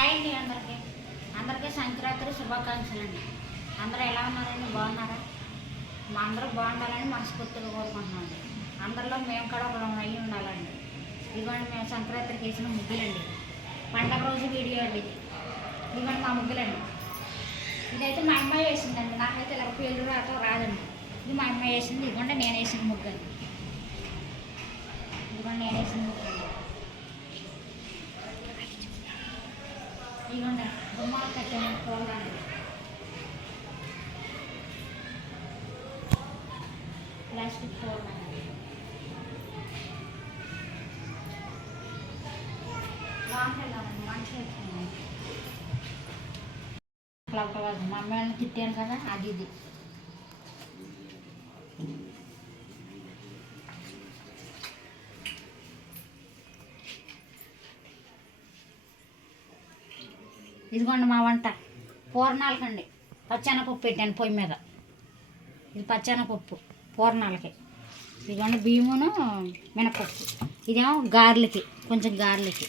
Hi అండి అందరికీ సంక్రాంతి శుభాకాంక్షలు అండి. అందరూ ఎలా ఉన్నారండి? బాగున్నారా? మా అందరూ బాగుండాలని మనస్ఫూర్తిగా కోరుకుంటున్నాం. అందరిలో మేము కూడా ఒకళ్ళం అయ్యి ఉండాలండి. ఇదిగోండి మేము సంక్రాంతికి వేసిన ముగ్గులండి. పండగ రోజు వీడియో అండి ఇది. ఇదిగోండి మా ముగ్గులండి. ఇదైతే మా అమ్మాయి వేసిందండి. నాకైతే ఇలా పేర్లు రాదండి. ఇది మా అమ్మాయి వేసింది. ఇదిగోండి నేను వేసిన ముగ్గు అండి. ఇదిగోండి నేను వేసిన ముగ్గు అండి. ఇదిగోండి గుమ్మాలు కట్టాను పూలండి. ప్లాస్టిక్ పూలండి. వాంకెళ్ళామండి వంట చేసుకున్నాను. అట్లా మా అమ్మాయిని తిట్టాను కదా అది ఇది. ఇదిగోండి మా వంట పూర్ణాలకండి. పచ్చెనపప్పు పెట్టాను పొయ్యి మీద. ఇది పచ్చెనపప్పు పూర్ణాలకి. ఇదిగోండి బియ్యమును మినపప్పు. ఇదేమో గారెలకి, కొంచెం గారెలకి.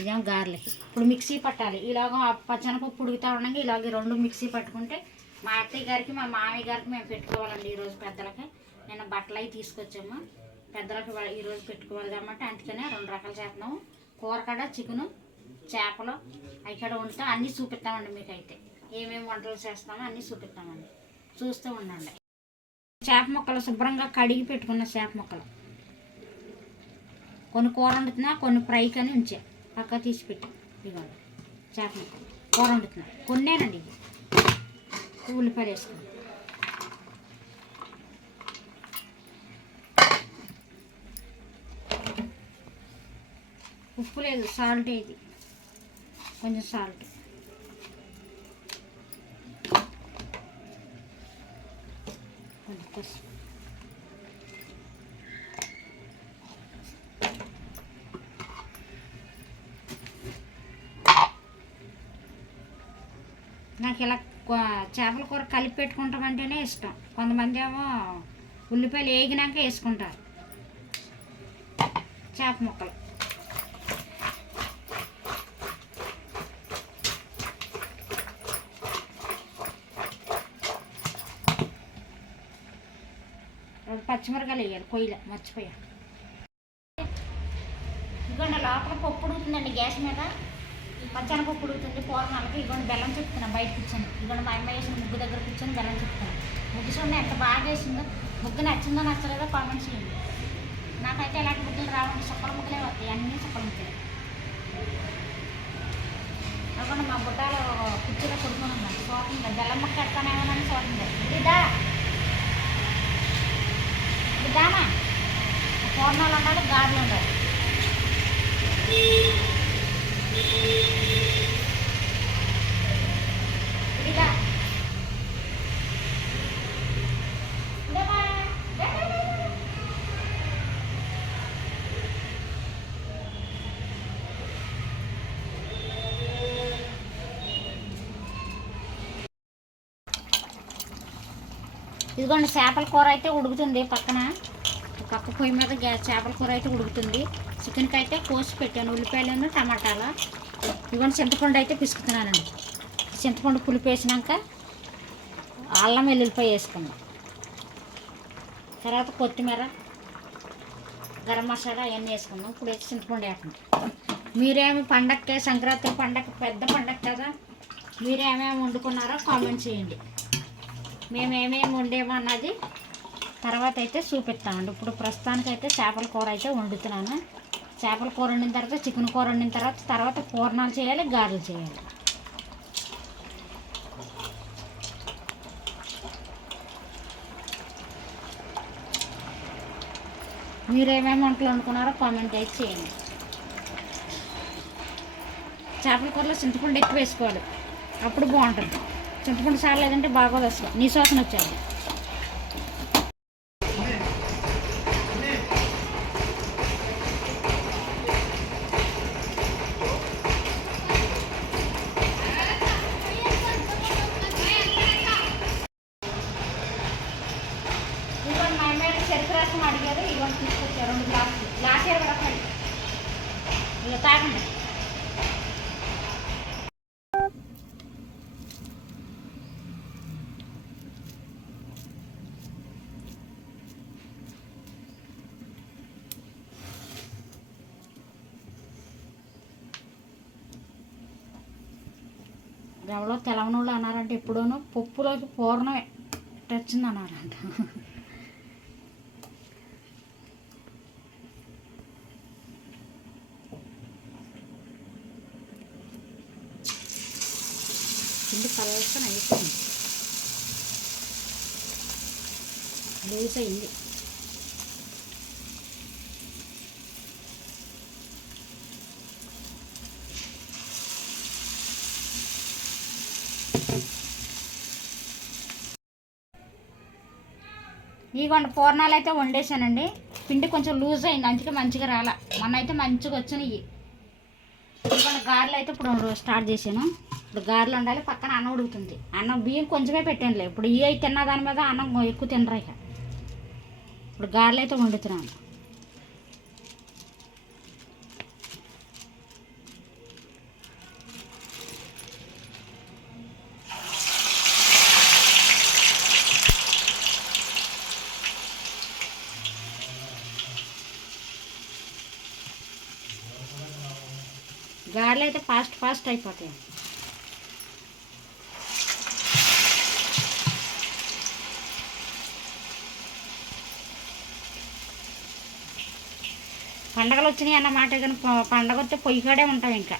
ఇదేమో గారెలకి. ఇప్పుడు మిక్సీ పట్టాలి. ఇలాగ పచ్చెనపప్పు ఉడుకుతూ ఉండగా ఇలాగ రెండు మిక్సీ పట్టుకుంటే మా అత్తయ్య గారికి మా మామయ్య గారికి మేము పెట్టుకోవాలండి. ఈరోజు పెద్దలకి నేను బట్టలు అవి తీసుకొచ్చాము. పెద్దలకి ఈరోజు పెట్టుకోవాలి కాబట్టి అందుకనే రెండు రకాలు చేస్తున్నాము. కూరకడ చికెను, చేపలు అవి కూడా వండుతాం. అన్నీ చూపిస్తామండి. మీకైతే ఏమేమి వంటలు చేస్తామో అన్నీ చూపిస్తామండి. చూస్తూ ఉండండి. చేప ముక్కలు శుభ్రంగా కడిగి పెట్టుకున్న చేప ముక్కలు కొన్ని కూర వండుతున్నా, కొన్ని ఫ్రై కానీ ఉంచా పక్క తీసి పెట్టి. ఇవ్వండి చేప ముక్కలు కూర వండుతున్నా. కొన్నేనండి ఇవి. ఉల్లిపాయలు వేసుకుని ఉప్పు లేదు, సాల్ట్ ఇది, కొంచెం సాల్ట్, కొంచెం పసుపు, నాకు ఇలా చేపల కూర కలిపి పెట్టుకుంటామంటేనే ఇష్టం. కొంతమంది ఏమో ఉల్లిపాయలు వేగినాక వేసుకుంటారు చేప ముక్కలు. పచ్చిమిరకాయలు వేయాలి. కొయ్యలే మర్చిపోయా. ఇదిగోండి లోపల పప్పు ఉడుకుతుందండి గ్యాస్ మీద. పచ్చనపప్పు ఉడుకుతుంది పూర్ణాలకి. ఇదిగోండి బెల్లం చెప్తున్నాను బయట కూర్చొని. ఇదిగోండి మా అమ్మాయి వేసిన ముగ్గు దగ్గర కూర్చొని బెల్లం చెప్తున్నాను. ముగ్గు చూడండి ఎంత బాగా వేసిందో. ముగ్గు నచ్చిందో నచ్చలేదో కామెంట్స్ చేయండి. నాకైతే ఎలాంటి ముగ్గులు రావండి. సుక్కల ముగ్గులే వస్తాయి, అన్నీ సుక్కల ముగ్గులే. అక్కడ మా బుట్టాలు కుర్చీలో కొడుకుని ఉన్నాను. చూడండి బెల్లం ముక్క ఎడతానేమోనని చూడండి. ఇదా ఇదామా పూర్ణాలు ఉండాలి, గారెలు ఉండాలి. ఇదా ఇదిగోండి చేపల కూర అయితే ఉడుకుతుంది. పక్క పొయ్యి మీద చేపల కూర అయితే ఉడుకుతుంది. చికెన్కి అయితే కోసి పెట్టాను ఉల్లిపాయలను టమాటాలు. ఇదిగోండి చింతపండు అయితే పిసుకుతున్నానండి. చింతపండు పులుపు వేసినాక అల్లం వెల్లుల్లిపాయ వేసుకున్నాం. తర్వాత కొత్తిమీర, గరం మసాలా అవన్నీ వేసుకున్నాం. ఇప్పుడు అయితే చింతపండు వేస్తున్నాం. మీరేమి పండగకే సంక్రాంతి పండగ పెద్ద పండగ కదా, మీరేమేమి వండుకున్నారో కామెంట్ చేయండి. మేమేమేమి వండేమో అన్నది తర్వాత అయితే చూపిస్తామండి. ఇప్పుడు ప్రస్తుతానికైతే చేపల కూర అయితే వండుతున్నాను. చేపల కూర వండిన తర్వాత చికెన్ కూర వండిన తర్వాత పూర్ణాలు చేయాలి, గారెలు చేయాలి. మీరేమేమి వంటలు వండుకున్నారో కామెంట్ అయితే చేయండి. చేపల కూరలో చింతపండు ఎక్కువ వేసుకోవాలి, అప్పుడు బాగుంటుంది. చింతపండు సార్లేదంటే బాగోదు అసలు, నీ శ్వాసన వచ్చేది. ఇవన్నీ మా అమ్మాయి చెరుకు రసం అడిగారు. ఇవన్నీ తీసుకొచ్చారు 2 గ్లాసులు. గ్లాస్ కూడా ఇలా తాగండి. ఎవరో తెలవనోళ్ళు అన్నారంటే ఎప్పుడూనూ పప్పులోకి పూర్ణం వచ్చింది అన్నారంట. పిండి కలవేసుకొని అయిపోయింది, లూజ్ అయింది. ఇదిగోండి పూర్ణాలు అయితే వండేసానండి. పిండి కొంచెం లూజ్ అయింది, అందుకే మంచిగా రాలా. మొన్న అయితే మంచిగా వచ్చినాయి. ఇదిగోండి గారెలు అయితే ఇప్పుడు స్టార్ట్ చేశాను. ఇప్పుడు గారెలు వండాలి, పక్కన అన్నం ఉడుకుతుంది. అన్నం బియ్యం కొంచెమే పెట్టానులే, ఇప్పుడు ఇవి అయితే తిన్న దాని మీద అన్నం ఎక్కువ తినరు. ఇక ఇప్పుడు గారెలు అయితే వండుతున్నాను. గారెలు అయితే ఫాస్ట్ అయిపోతాయి. పండగలు వచ్చినాయి అన్నమాట, కానీ పండగ వస్తే పొయ్యి కాడే ఉంటాం. ఇంకా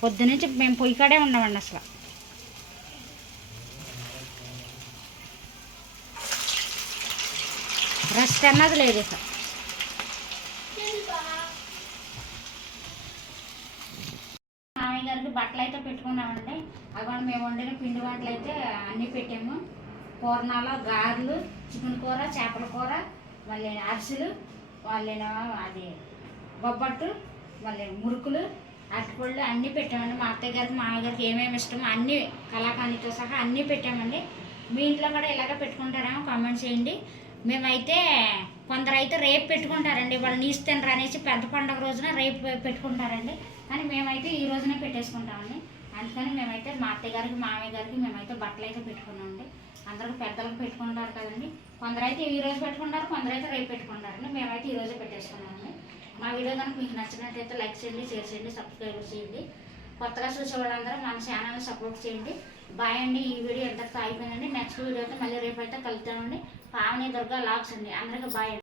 పొద్దునుంచి మేము పొయ్యి కాడే ఉన్నామండి. అసలు రెస్ట్ అన్నది లేదు. ఇక మామయ్య గారికి బట్టలు అయితే పెట్టుకున్నామండి. అవి మేము వండిన పిండి వంటలు అయితే అన్నీ పెట్టాము. పూర్ణాలు, గారెలు, చికెన్ కూర, చేపల కూర, మళ్ళీ అరిసెలు, వాళ్ళేమో అది బొబ్బట్టు, మళ్ళీ మురుకులు, అరటిపళ్ళు అన్నీ పెట్టామండి. మా అత్తయ్య గారికి మామయ్య గారికి ఏమేమి ఇష్టమో అన్నీ కలాకాండితో సహా అన్నీ పెట్టామండి. మీ ఇంట్లో కూడా ఇలాగ పెట్టుకుంటారేమో కామెంట్ చేయండి. మేమైతే కొందరైతే రేపు పెట్టుకుంటారండి, వాళ్ళు నీసు తినరు అనేసి పెద్ద పండుగ రోజున రేపు పెట్టుకుంటారండి. కానీ మేమైతే ఈ రోజునే పెట్టేసుకుంటామండి. అందుకని మేమైతే మా అత్తయ్య గారికి మామయ్య గారికి మేమైతే బట్టలు అయితే పెట్టుకున్నామండి. అందరికి పెద్దలకు పెట్టుకుంటారు కదండి, కొందరైతే ఈ రోజు పెట్టుకుంటారు, కొందరైతే రేపు పెట్టుకుంటారండి. మేమైతే ఈ రోజే పెట్టేసుకున్నామండి. మా వీడియో కనుక మీకు నచ్చినట్లయితే లైక్ చేయండి, షేర్ చేయండి, సబ్స్క్రైబ్ చేయండి. కొత్తగా చూసే వాళ్ళందరూ మన ఛానల్ని సపోర్ట్ చేయండి. బాయ్ అండి. ఈ వీడియో ఎంతటితో అయిపోయిందండి. నెక్స్ట్ వీడియో అయితే మళ్ళీ రేపు అయితే కలుద్దామండి. పావని దుర్గా లాగ్స్ అండి. అందరికీ బాయ్.